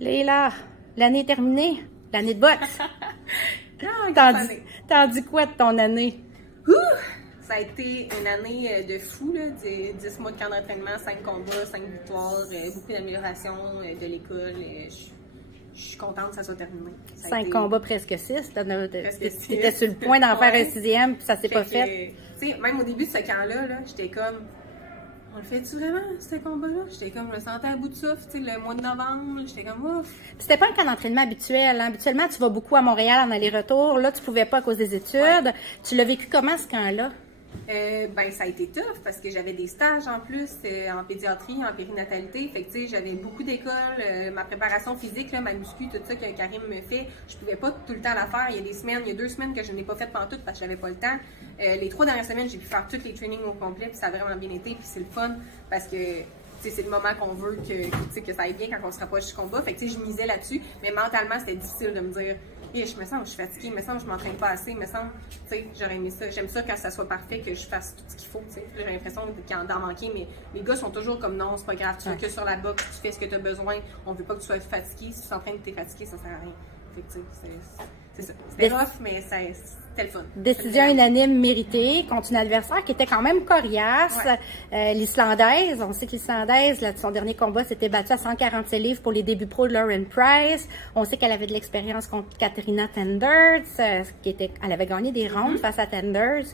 Léla, l'année est terminée, l'année de boxe. T'en dis quoi de ton année? Ça a été une année de fou, là, 10 mois de camp d'entraînement, 5 combats, 5 victoires, beaucoup d'améliorations de l'école. Je suis contente que ça soit terminé. 5 combats, presque 6. T'étais sur le point d'en faire un 6e, puis ça s'est pas fait. Tu sais, même au début de ce camp-là, j'étais comme... On le fait-tu vraiment, ce combat-là? J'étais comme, je me sentais à bout de souffle, tu sais, le mois de novembre, j'étais comme, ouf. C'était pas un camp d'entraînement habituel. Hein? Habituellement, tu vas beaucoup à Montréal en aller-retour. Là, tu pouvais pas à cause des études. Ouais. Tu l'as vécu comment, ce camp-là? Ben, ça a été tough parce que j'avais des stages en plus en pédiatrie, en périnatalité. Fait que, tu sais, j'avais beaucoup d'écoles. Ma préparation physique, là, ma muscu, tout ça que Karim me fait, je pouvais pas tout le temps la faire. Il y a 2 semaines que je n'ai pas fait pantoute parce que j'avais pas le temps. Les 3 dernières semaines, j'ai pu faire tous les trainings au complet, puis ça a vraiment bien été, puis c'est le fun parce que c'est le moment qu'on veut que ça aille bien quand on se rapproche du combat. Fait que, je misais là-dessus, mais mentalement, c'était difficile de me dire je me sens que je suis fatiguée, il me semble que je m'entraîne pas assez, me semble, j'aurais aimé ça. J'aime ça quand ça soit parfait, que je fasse tout ce qu'il faut, j'ai l'impression d'en manquer, mais les gars sont toujours comme non, c'est pas grave, tu fais que sur la boxe, tu fais ce que tu as besoin, on veut pas que tu sois fatigué, si tu t'entraînes que tu es fatigué, ça sert à rien. Fait que, c'est ça. C'était rough, mais c'était le fun. Décision unanime méritée contre une adversaire qui était quand même coriace. Ouais. L'Islandaise, on sait que l'Islandaise, son dernier combat, s'était battue à 147 livres pour les débuts pro de Lauren Price. On sait qu'elle avait de l'expérience contre Katrina Tenders, elle avait gagné des rounds face à Tenders.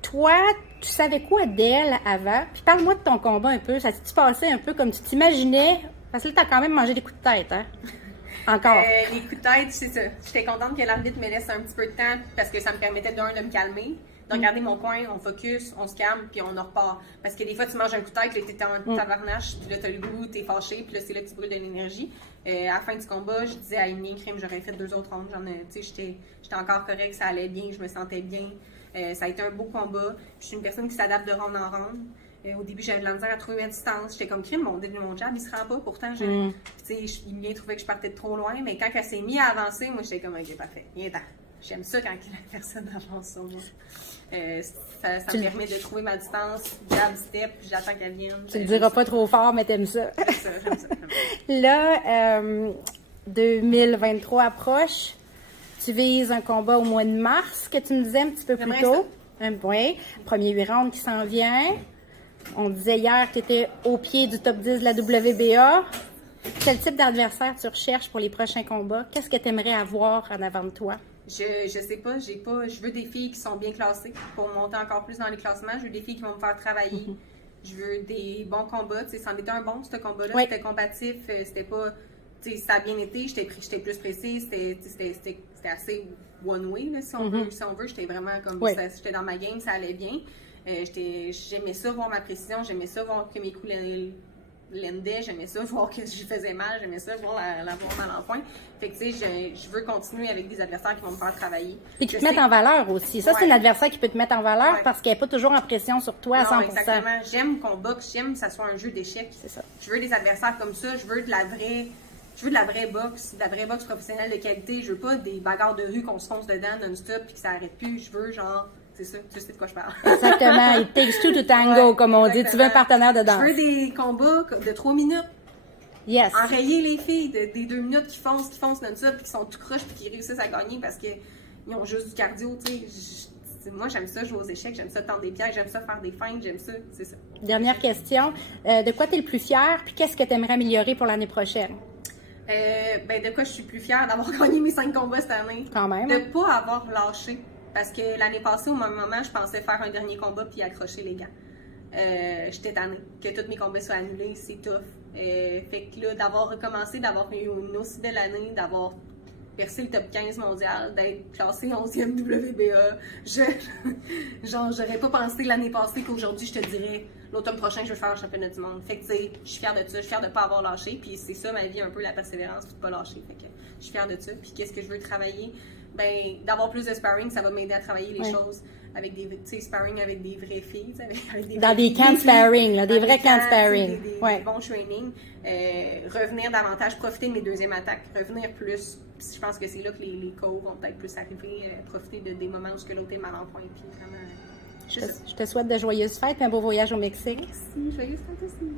Toi, tu savais quoi d'elle avant? Puis parle-moi de ton combat un peu. Ça s'est passé un peu comme tu t'imaginais? Parce que là, t'as quand même mangé des coups de tête, hein? Encore. Les coups de tête, c'est ça. J'étais contente que l'arbitre me laisse un petit peu de temps parce que ça me permettait de me calmer, de regarder mon coin, on focus, on se calme, puis on en repart. Parce que des fois, tu manges un coup de tête, là, t'es en tabarnache, puis là, t'as le goût, t'es fâché, puis là, c'est là que tu brûles de l'énergie. À la fin du combat, je disais à Amy Crime, j'aurais fait 2 autres rounds. J'étais encore correcte, ça allait bien, je me sentais bien. Ça a été un beau combat. Je suis une personne qui s'adapte de round en round. Au début, j'avais de la misère à trouver ma distance. J'étais comme crime, mon jab, il se rend pas. Pourtant, il bien trouvait que je partais de trop loin. Mais quand elle s'est mise à avancer, moi, j'étais comme, ok, parfait, viens t'en. J'aime ça quand la personne avance sur moi. Ça me permet de trouver ma distance, jab, step, puis j'attends qu'elle vienne. Tu le diras pas trop fort, mais t'aimes ça. J'aime ça. Là, 2023 approche. Tu vises un combat au mois de mars, que tu me disais un petit peu plus tôt. Oui, premier 8 rounds qui s'en vient. On disait hier que tu étais au pied du top 10 de la WBA. Quel type d'adversaire tu recherches pour les prochains combats? Qu'est-ce que tu aimerais avoir en avant de toi? Je sais pas, je veux des filles qui sont bien classées pour monter encore plus dans les classements. Je veux des filles qui vont me faire travailler. Je veux des bons combats. C'en était un bon, ce combat-là. C'était combatif. C'était pas... ça a bien été. J'étais plus précise. C'était assez one-way, si on veut. J'étais vraiment comme... J'étais dans ma game, ça allait bien. J'aimais ça voir ma précision, j'aimais ça voir que mes coups l'endaient, j'aimais ça voir que je faisais mal, j'aimais ça voir la voir mal en point. Fait que tu sais, je veux continuer avec des adversaires qui vont me faire travailler. Et qui te mettent en valeur aussi. Ça, c'est un adversaire qui peut te mettre en valeur parce qu'elle n'est pas toujours en pression sur toi à 100%. Exactement. J'aime qu'on boxe, j'aime que ça soit un jeu d'échecs. C'est ça. Je veux des adversaires comme ça, je veux de la vraie boxe, de la vraie boxe professionnelle de qualité. Je veux pas des bagarres de rue qu'on se fonce dedans non-stop et que ça arrête plus. Je veux genre... C'est ça, tu sais de quoi je parle. Exactement. It takes two to tango, comme on dit. Tu veux un partenaire de danse. Je veux des combats de 3 minutes. Yes. Enrayer les filles des 2 minutes qui foncent non-stop, puis qui sont tout croches, puis qui réussissent à gagner parce qu'ils ont juste du cardio, tu sais. Moi, j'aime ça jouer aux échecs, j'aime ça tendre des pièges, j'aime ça faire des feintes, j'aime ça, c'est ça. Dernière question. De quoi tu es le plus fier, puis qu'est-ce que tu aimerais améliorer pour l'année prochaine? De quoi je suis plus fière? D'avoir gagné mes 5 combats cette année. Quand même. De pas avoir lâché. Parce que l'année passée, au même moment, je pensais faire un dernier combat puis accrocher les gants. J'étais tannée. Que tous mes combats soient annulés, c'est tough. Fait que là, d'avoir recommencé, d'avoir eu une aussi belle année, d'avoir percé le top 15 mondial, d'être classé 11e WBA, j'aurais pas pensé l'année passée qu'aujourd'hui, je te dirais, l'automne prochain, je veux faire un championnat du monde. Fait que, tu sais, je suis fière de ça, je suis fière de pas avoir lâché, puis c'est ça ma vie, un peu la persévérance, puis de pas lâcher. Fait que je suis fière de ça. Puis qu'est-ce que je veux travailler? Ben, d'avoir plus de sparring, ça va m'aider à travailler les choses avec des, tu sais, sparring avec des vraies filles, avec des dans des camps de sparring, là, des vrais camps de sparring. Des bons trainings. Revenir davantage, profiter de mes deuxièmes attaques, revenir plus. Puis je pense que c'est là que les coachs vont peut-être plus arriver, profiter des moments où l'autre est mal en point. Puis vraiment, je te souhaite de joyeuses fêtes et un beau voyage au Mexique. Merci, joyeuses fêtes aussi.